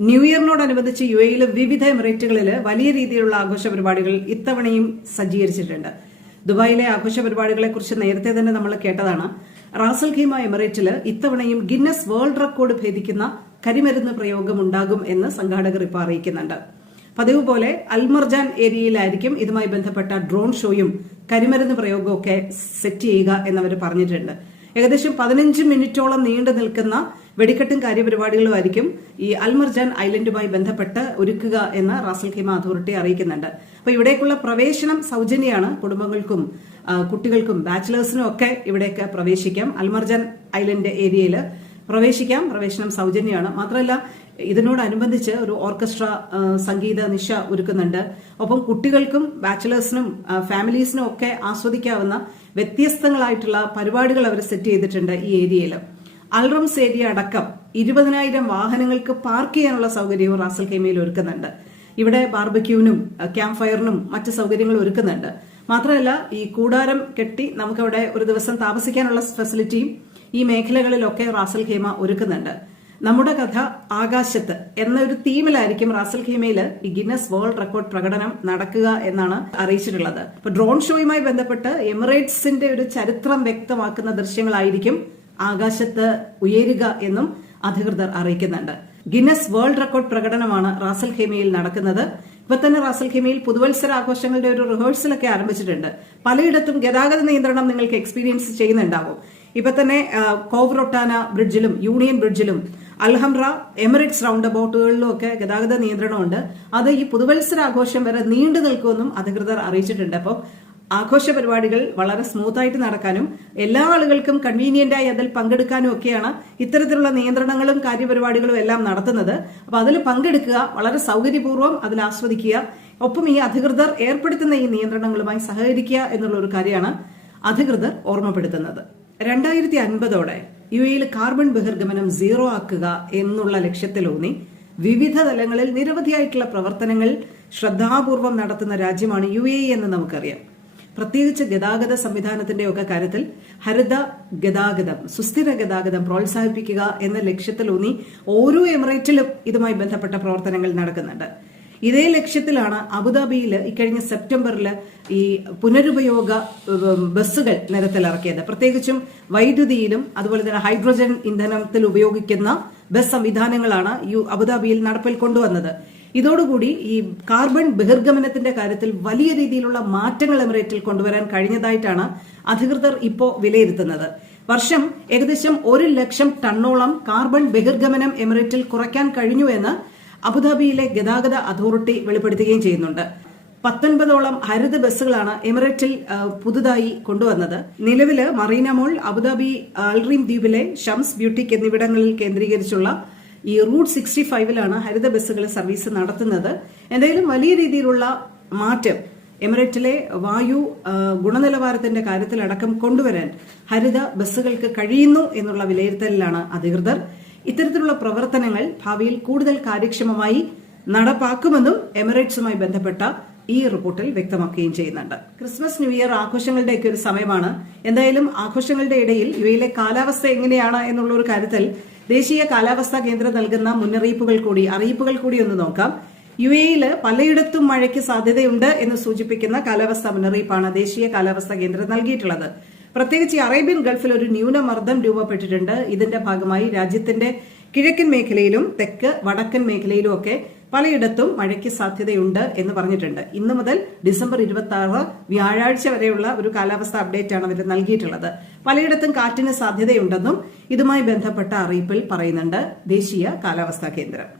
New ഇയറിനോടനുബന്ധിച്ച് U എയിലെ വിവിധ എമിറേറ്റുകളിൽ വലിയ രീതിയിലുള്ള ആഘോഷ പരിപാടികൾ ഇത്തവണയും സജ്ജീകരിച്ചിട്ടുണ്ട്. ദുബായിലെ ആഘോഷ പരിപാടികളെ കുറിച്ച് നേരത്തെ തന്നെ നമ്മൾ കേട്ടതാണ്. റാസൽ ഖീമ എമിറേറ്റിൽ ഇത്തവണയും ഗിന്നസ് വേൾഡ് റെക്കോർഡ് ഭേദിക്കുന്ന കരിമരുന്ന് പ്രയോഗം ഉണ്ടാകും എന്ന് സംഘാടകർ ഇപ്പോൾ അറിയിക്കുന്നുണ്ട്. പതിവ് പോലെ അൽമർജാൻ ഏരിയയിലായിരിക്കും ഇതുമായി ബന്ധപ്പെട്ട ഡ്രോൺ ഷോയും കരിമരുന്ന് പ്രയോഗവും ഒക്കെ സെറ്റ് ചെയ്യുക എന്നവർ പറഞ്ഞിട്ടുണ്ട്. ഏകദേശം പതിനഞ്ച് മിനിറ്റോളം നീണ്ടു നിൽക്കുന്ന വെടിക്കെട്ടും കാര്യപരിപാടികളുമായിരിക്കും ഈ അൽമർജാൻ ഐലൻഡുമായി ബന്ധപ്പെട്ട് ഒരുക്കുക എന്ന് റാസൽ ഖീമ അതോറിറ്റി അറിയിക്കുന്നുണ്ട്. അപ്പൊ ഇവിടേക്കുള്ള പ്രവേശനം സൗജന്യമാണ് കുടുംബങ്ങൾക്കും കുട്ടികൾക്കും ബാച്ചിലേഴ്സിനും ഒക്കെ ഇവിടേക്ക് പ്രവേശിക്കാം. അൽമർജാൻ ഐലൻഡ് ഏരിയയിൽ പ്രവേശിക്കാം. പ്രവേശനം സൗജന്യമാണ്. മാത്രമല്ല ഇതിനോടനുബന്ധിച്ച് ഒരു ഓർക്കസ്ട്ര സംഗീത നിശ ഒരുക്കുന്നുണ്ട്. ഒപ്പം കുട്ടികൾക്കും ബാച്ചിലേഴ്സിനും ഫാമിലീസിനും ഒക്കെ ആസ്വദിക്കാവുന്ന വ്യത്യസ്തങ്ങളായിട്ടുള്ള പരിപാടികൾ അവർ സെറ്റ് ചെയ്തിട്ടുണ്ട് ഈ ഏരിയയിൽ അൽറംസ് ഏരിയ അടക്കം ഇരുപതിനായിരം വാഹനങ്ങൾക്ക് പാർക്ക് ചെയ്യാനുള്ള സൗകര്യവും റാസൽ കൈമയിൽ ഒരുക്കുന്നുണ്ട്. ഇവിടെ ബാർബക്യൂവിനും ക്യാമ്പ് ഫയറിനും മറ്റ് സൗകര്യങ്ങൾ ഒരുക്കുന്നുണ്ട്. മാത്രമല്ല ഈ കൂടാരം കെട്ടി നമുക്കവിടെ ഒരു ദിവസം താമസിക്കാനുള്ള ഫെസിലിറ്റിയും ഈ മേഖലകളിലൊക്കെ റാസൽ ഖേമ ഒരുക്കുന്നുണ്ട്. നമ്മുടെ കഥ ആകാശത്ത് എന്ന ഒരു തീമിലായിരിക്കും റാസൽ ഖീമയിൽ ഗിന്നസ് വേൾഡ് റെക്കോർഡ് പ്രകടനം നടക്കുക എന്നാണ് അറിയിച്ചിട്ടുള്ളത്. ഇപ്പൊ ഡ്രോൺ ഷോയുമായി ബന്ധപ്പെട്ട് എമിറേറ്റ്സിന്റെ ഒരു ചരിത്രം വ്യക്തമാക്കുന്ന ദൃശ്യങ്ങളായിരിക്കും ആകാശത്ത് ഉയരുക എന്നും അധികൃതർ അറിയിക്കുന്നുണ്ട്. ഗിന്നസ് വേൾഡ് റെക്കോർഡ് പ്രകടനമാണ് റാസൽ ഖേമയിൽ നടക്കുന്നത്. ഇപ്പൊ തന്നെ റാസൽ ഖേമയിൽ പുതുവത്സര ആഘോഷങ്ങളുടെ ഒരു റിഹേഴ്സലൊക്കെ ആരംഭിച്ചിട്ടുണ്ട്. പലയിടത്തും ഗതാഗത നിയന്ത്രണം നിങ്ങൾക്ക് എക്സ്പീരിയൻസ് ചെയ്യുന്നുണ്ടാവും. ഇപ്പൊ തന്നെ കോവ്റൊട്ടാന ബ്രിഡ്ജിലും യൂണിയൻ ബ്രിഡ്ജിലും അൽഹംറ എമിറേറ്റ്സ് റൗണ്ട് അബൌട്ടുകളിലും ഒക്കെ ഗതാഗത നിയന്ത്രണമുണ്ട്. അത് ഈ പുതുവത്സര ആഘോഷം വരെ നീണ്ടു നിൽക്കുമെന്നും അധികൃതർ അറിയിച്ചിട്ടുണ്ട്. അപ്പോൾ ആഘോഷ പരിപാടികൾ വളരെ സ്മൂത്തായിട്ട് നടക്കാനും എല്ലാ ആളുകൾക്കും കൺവീനിയന്റായി അതിൽ പങ്കെടുക്കാനും ഒക്കെയാണ് ഇത്തരത്തിലുള്ള നിയന്ത്രണങ്ങളും കാര്യപരിപാടികളും എല്ലാം നടത്തുന്നത്. അപ്പൊ അതിൽ പങ്കെടുക്കുക വളരെ സൗകര്യപൂർവം അതിൽ ആസ്വദിക്കുക. ഒപ്പം ഈ അധികൃതർ ഏർപ്പെടുത്തുന്ന ഈ നിയന്ത്രണങ്ങളുമായി സഹകരിക്കുക എന്നുള്ള ഒരു കാര്യമാണ് അധികൃതർ ഓർമ്മപ്പെടുത്തുന്നത്. രണ്ടായിരത്തി അൻപതോടെ യു എയിൽ കാർബൺ ബഹിർഗമനം സീറോ ആക്കുക എന്നുള്ള ലക്ഷ്യത്തിലൂന്നി വിവിധ തലങ്ങളിൽ നിരവധിയായിട്ടുള്ള പ്രവർത്തനങ്ങൾ ശ്രദ്ധാപൂർവം നടത്തുന്ന രാജ്യമാണ് യു എ എന്ന് നമുക്കറിയാം. പ്രത്യേകിച്ച് ഗതാഗത സംവിധാനത്തിന്റെ ഒക്കെ കാര്യത്തിൽ ഹരിത ഗതാഗതം സുസ്ഥിര ഗതാഗതം പ്രോത്സാഹിപ്പിക്കുക എന്ന ലക്ഷ്യത്തിലൂന്നി ഓരോ എമിറേറ്റിലും ഇതുമായി ബന്ധപ്പെട്ട പ്രവർത്തനങ്ങൾ നടക്കുന്നുണ്ട്. ഇതേ ലക്ഷ്യത്തിലാണ് അബുദാബിയിൽ ഇക്കഴിഞ്ഞ സെപ്റ്റംബറിൽ ഈ പുനരുപയോഗ ബസ്സുകൾ നിരത്തിലിറക്കിയത്. പ്രത്യേകിച്ചും വൈദ്യുതിയിലും അതുപോലെ തന്നെ ഹൈഡ്രോജൻ ഇന്ധനത്തിൽ ഉപയോഗിക്കുന്ന ബസ് സംവിധാനങ്ങളാണ് ഈ അബുദാബിയിൽ നടപ്പിൽ കൊണ്ടുവന്നത്. ഇതോടുകൂടി ഈ കാർബൺ ബഹിർഗമനത്തിന്റെ കാര്യത്തിൽ വലിയ രീതിയിലുള്ള മാറ്റങ്ങൾ എമിറേറ്റിൽ കൊണ്ടുവരാൻ കഴിഞ്ഞതായിട്ടാണ് അധികൃതർ ഇപ്പോൾ വിലയിരുത്തുന്നത്. വർഷം ഏകദേശം ഒരു ലക്ഷം ടണ്ണോളം കാർബൺ ബഹിർഗമനം എമിറേറ്റിൽ കുറയ്ക്കാൻ കഴിഞ്ഞു എന്ന് അബുദാബിയിലെ ഗതാഗത അതോറിറ്റി വെളിപ്പെടുത്തുകയും ചെയ്യുന്നുണ്ട്. പത്തൊൻപതോളം ഹരിത ബസ്സുകളാണ് എമിറേറ്റിൽ പുതുതായി കൊണ്ടുവന്നത്. നിലവിൽ മറീന മോൾ അബുദാബി അൽറീം ദ്വീപിലെ ഷംസ് ബ്യൂട്ടിക് എന്നിവിടങ്ങളിൽ കേന്ദ്രീകരിച്ചുള്ള ഈ റൂട്ട് സിക്സ്റ്റി ഫൈവിലാണ് ഹരിത ബസ്സുകൾ സർവീസ് നടത്തുന്നത്. എന്തായാലും വലിയ രീതിയിലുള്ള മാറ്റം എമിറേറ്റിലെ വായു ഗുണനിലവാരത്തിന്റെ കാര്യത്തിലടക്കം കൊണ്ടുവരാൻ ഹരിത ബസ്സുകൾക്ക് കഴിയുന്നു എന്നുള്ള വിലയിരുത്തലിലാണ് അധികൃതർ ഇത്തരത്തിലുള്ള പ്രവർത്തനങ്ങൾ ഭാവിയിൽ കൂടുതൽ കാര്യക്ഷമമായി നടപ്പാക്കുമെന്നും എമിറേറ്റ്സുമായി ബന്ധപ്പെട്ട ഈ റിപ്പോർട്ടിൽ വ്യക്തമാക്കുകയും ചെയ്യുന്നുണ്ട്. ക്രിസ്മസ് ന്യൂ ഇയർ ആഘോഷങ്ങളുടെയൊക്കെ ഒരു സമയമാണ്. എന്തായാലും ആഘോഷങ്ങളുടെ ഇടയിൽ ഇവയിലെ കാലാവസ്ഥ എങ്ങനെയാണ് എന്നുള്ള ഒരു കാര്യത്തിൽ ദേശീയ കാലാവസ്ഥാ കേന്ദ്രം നൽകുന്ന മുന്നറിയിപ്പുകൾ കൂടി അറിയിപ്പുകൾ കൂടി ഒന്ന് നോക്കാം. യു എയിൽ പലയിടത്തും മഴയ്ക്ക് സാധ്യതയുണ്ട് എന്ന് സൂചിപ്പിക്കുന്ന കാലാവസ്ഥാ മുന്നറിയിപ്പാണ് ദേശീയ കാലാവസ്ഥാ കേന്ദ്രം നൽകിയിട്ടുള്ളത്. പ്രത്യേകിച്ച് അറേബ്യൻ ഗൾഫിൽ ഒരു ന്യൂനമർദ്ദം രൂപപ്പെട്ടിട്ടുണ്ട്. ഇതിന്റെ ഭാഗമായി രാജ്യത്തിന്റെ കിഴക്കൻ മേഖലയിലും തെക്ക് വടക്കൻ മേഖലയിലും ഒക്കെ പലയിടത്തും മഴയ്ക്ക് സാധ്യതയുണ്ട് എന്ന് പറഞ്ഞിട്ടുണ്ട്. ഇന്ന് മുതൽ ഡിസംബർ ഇരുപത്തി ആറ് വ്യാഴാഴ്ച വരെയുള്ള ഒരു കാലാവസ്ഥ അപ്ഡേറ്റ് ആണ് അവർ നൽകിയിട്ടുള്ളത്. പലയിടത്തും കാറ്റിന് സാധ്യതയുണ്ടെന്നും ഇതുമായി ബന്ധപ്പെട്ട അറിയിപ്പിൽ പറയുന്നുണ്ട് ദേശീയ കാലാവസ്ഥാ കേന്ദ്രം.